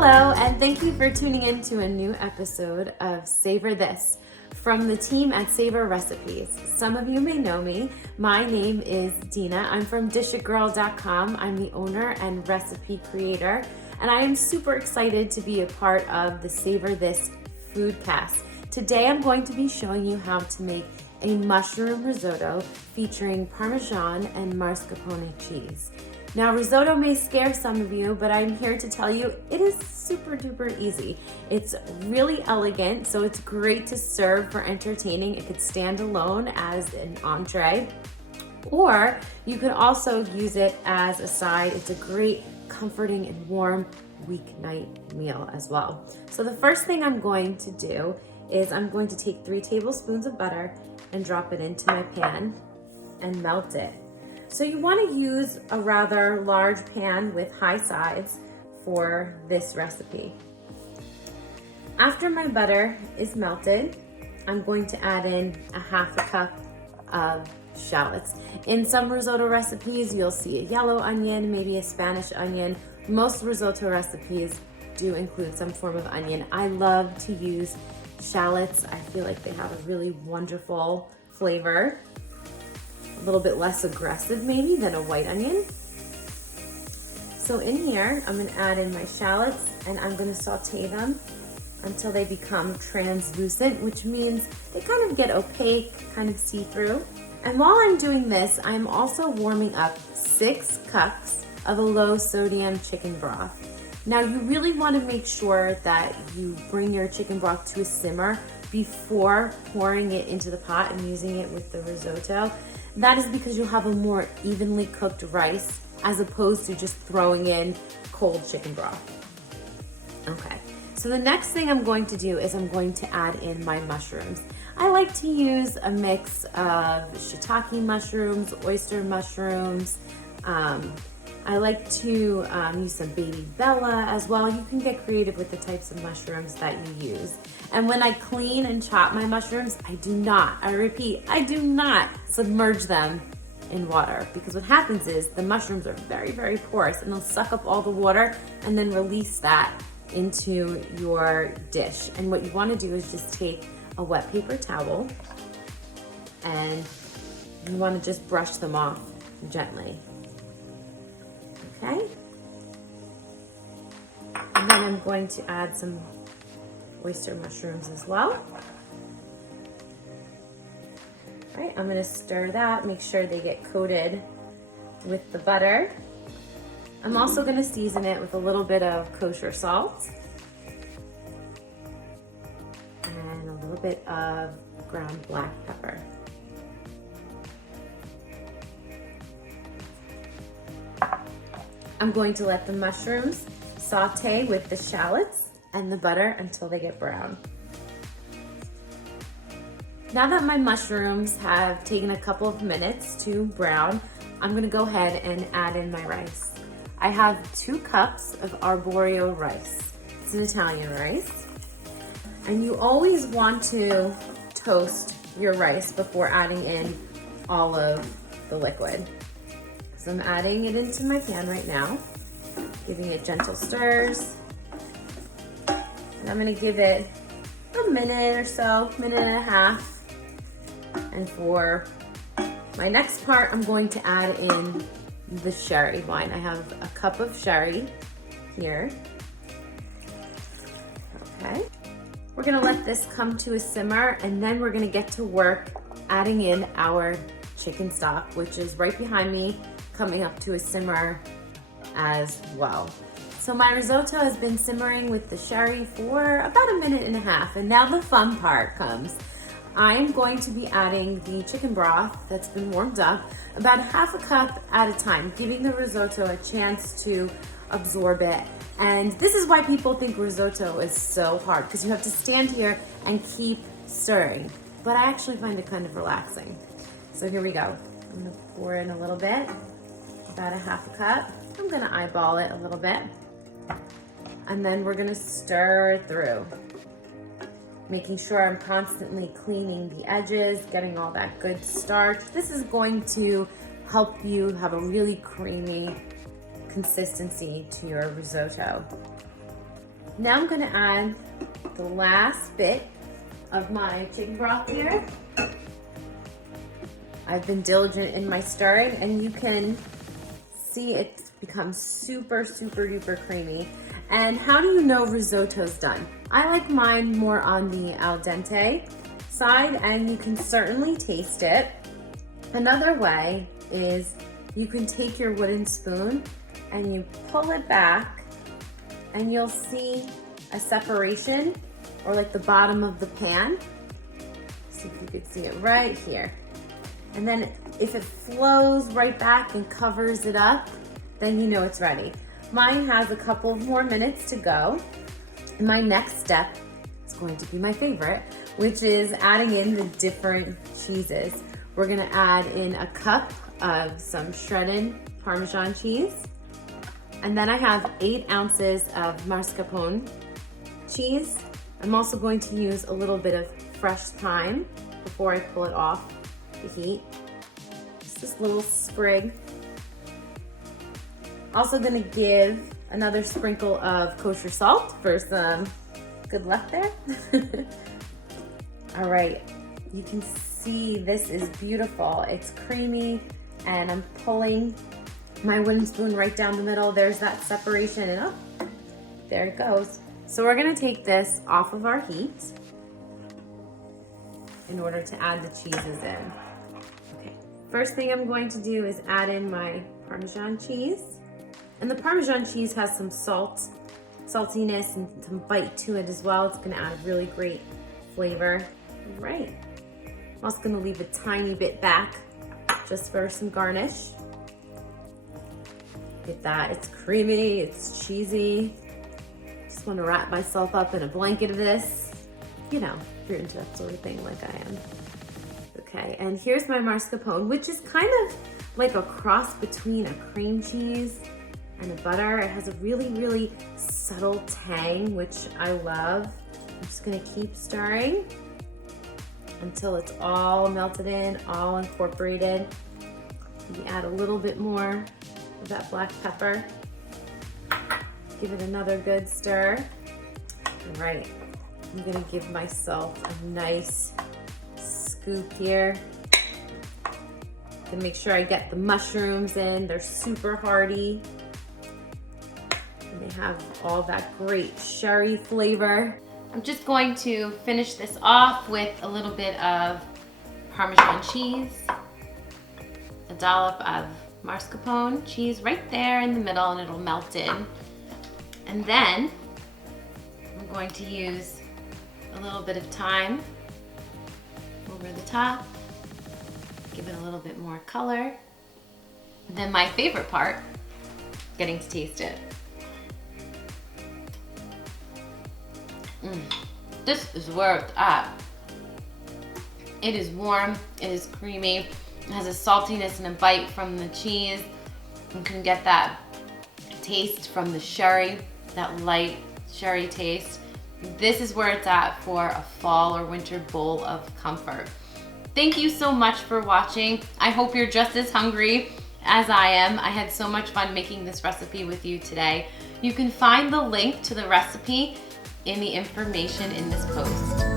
Hello, and thank you for tuning in to a new episode of Savor This from the team at SavorThis. Some of you may know me. My name is Dina. I'm from dishitgirl.com. I'm the owner and recipe creator, and I am super excited to be a part of the Savor This foodcast. Today I'm going to be showing you how to make a mushroom risotto featuring parmesan and mascarpone cheese. Now, risotto may scare some of you, but I'm here to tell you it is super duper easy. It's really elegant, so it's great to serve for entertaining. It could stand alone as an entree, or you could also use it as a side. It's a great, comforting, and warm weeknight meal as well. So the first thing I'm going to do is I'm going to take 3 tablespoons of butter and drop it into my pan and melt it. So you want to use a rather large pan with high sides for this recipe. After my butter is melted, I'm going to add in a half a cup of shallots. In some risotto recipes, you'll see a yellow onion, maybe a Spanish onion. Most risotto recipes do include some form of onion. I love to use shallots. I feel like they have a really wonderful flavor. A little bit less aggressive maybe than a white onion. So in here, I'm gonna add in my shallots and I'm gonna saute them until they become translucent, which means they kind of get opaque, kind of see-through. And while I'm doing this, I'm also warming up 6 cups of a low sodium chicken broth. Now you really wanna make sure that you bring your chicken broth to a simmer before pouring it into the pot and using it with the risotto. That is because you'll have a more evenly cooked rice as opposed to just throwing in cold chicken broth. Okay, so the next thing I'm going to do is I'm going to add in my mushrooms. I like to use a mix of shiitake mushrooms, oyster mushrooms. I like to use some baby bella as well. You can get creative with the types of mushrooms that you use. And when I clean and chop my mushrooms, I repeat, I do not submerge them in water, because what happens is the mushrooms are very, very porous and they'll suck up all the water and then release that into your dish. And what you want to do is just take a wet paper towel and you want to just brush them off gently. Okay? And then I'm going to add some oyster mushrooms as well. All right, I'm gonna stir that, make sure they get coated with the butter. I'm also gonna season it with a little bit of kosher salt and a little bit of ground black pepper. I'm going to let the mushrooms saute with the shallots and the butter until they get brown. Now that my mushrooms have taken a couple of minutes to brown, I'm gonna go ahead and add in my rice. I have 2 cups of arborio rice. It's an Italian rice. And you always want to toast your rice before adding in all of the liquid. So I'm adding it into my pan right now, giving it gentle stirs. And I'm gonna give it a minute or so, minute and a half. And for my next part, I'm going to add in the sherry wine. I have a cup of sherry here. Okay. We're gonna let this come to a simmer, and then we're gonna get to work adding in our chicken stock, which is right behind me, coming up to a simmer as well. So my risotto has been simmering with the sherry for about a minute and a half, and now the fun part comes. I'm going to be adding the chicken broth that's been warmed up, about half a cup at a time, giving the risotto a chance to absorb it. And this is why people think risotto is so hard, because you have to stand here and keep stirring. But I actually find it kind of relaxing. So here we go. I'm gonna pour in a little bit, about a half a cup. I'm gonna eyeball it a little bit. And then we're gonna stir through, making sure I'm constantly cleaning the edges, getting all that good starch. This is going to help you have a really creamy consistency to your risotto. Now I'm gonna add the last bit of my chicken broth here. I've been diligent in my stirring, and you can see it's become super, super duper creamy. And how do you know risotto's done? I like mine more on the al dente side, and you can certainly taste it. Another way is you can take your wooden spoon and you pull it back, and you'll see a separation, or like the bottom of the pan. See if you could see it right here. And then if it flows right back and covers it up, then you know it's ready. Mine has a couple more minutes to go. And my next step is going to be my favorite, which is adding in the different cheeses. We're gonna add in a cup of some shredded Parmesan cheese. And then I have 8 ounces of mascarpone cheese. I'm also going to use a little bit of fresh thyme before I pull it off the heat. Just this little sprig. Also gonna give another sprinkle of kosher salt for some good luck there. All right, you can see this is beautiful. It's creamy, and I'm pulling my wooden spoon right down the middle. There's that separation, and oh, there it goes. So we're gonna take this off of our heat in order to add the cheeses in. Okay, first thing I'm going to do is add in my Parmesan cheese. And the Parmesan cheese has some saltiness and some bite to it as well. It's gonna add a really great flavor. All right, I'm also gonna leave a tiny bit back just for some garnish. Get that, it's creamy, it's cheesy. Just wanna wrap myself up in a blanket of this. You know, if you're into that sort of thing like I am. Okay, and here's my mascarpone, which is kind of like a cross between a cream cheese and a butter. It has a really, really subtle tang, which I love. I'm just gonna keep stirring until it's all melted in, all incorporated. Maybe add a little bit more of that black pepper. Give it another good stir. All right, I'm gonna give myself a nice scoop here to make sure I get the mushrooms in. They're super hearty. And they have all that great sherry flavor. I'm just going to finish this off with a little bit of Parmesan cheese, a dollop of mascarpone cheese right there in the middle, and it'll melt in. And then I'm going to use a little bit of thyme over the top, give it a little bit more color. And then my favorite part, getting to taste it. This is where it's at. It is warm, it is creamy, it has a saltiness and a bite from the cheese. You can get that taste from the sherry, that light sherry taste. This is where it's at for a fall or winter bowl of comfort. Thank you so much for watching. I hope you're just as hungry as I am. I had so much fun making this recipe with you today. You can find the link to the recipe in the information in this post.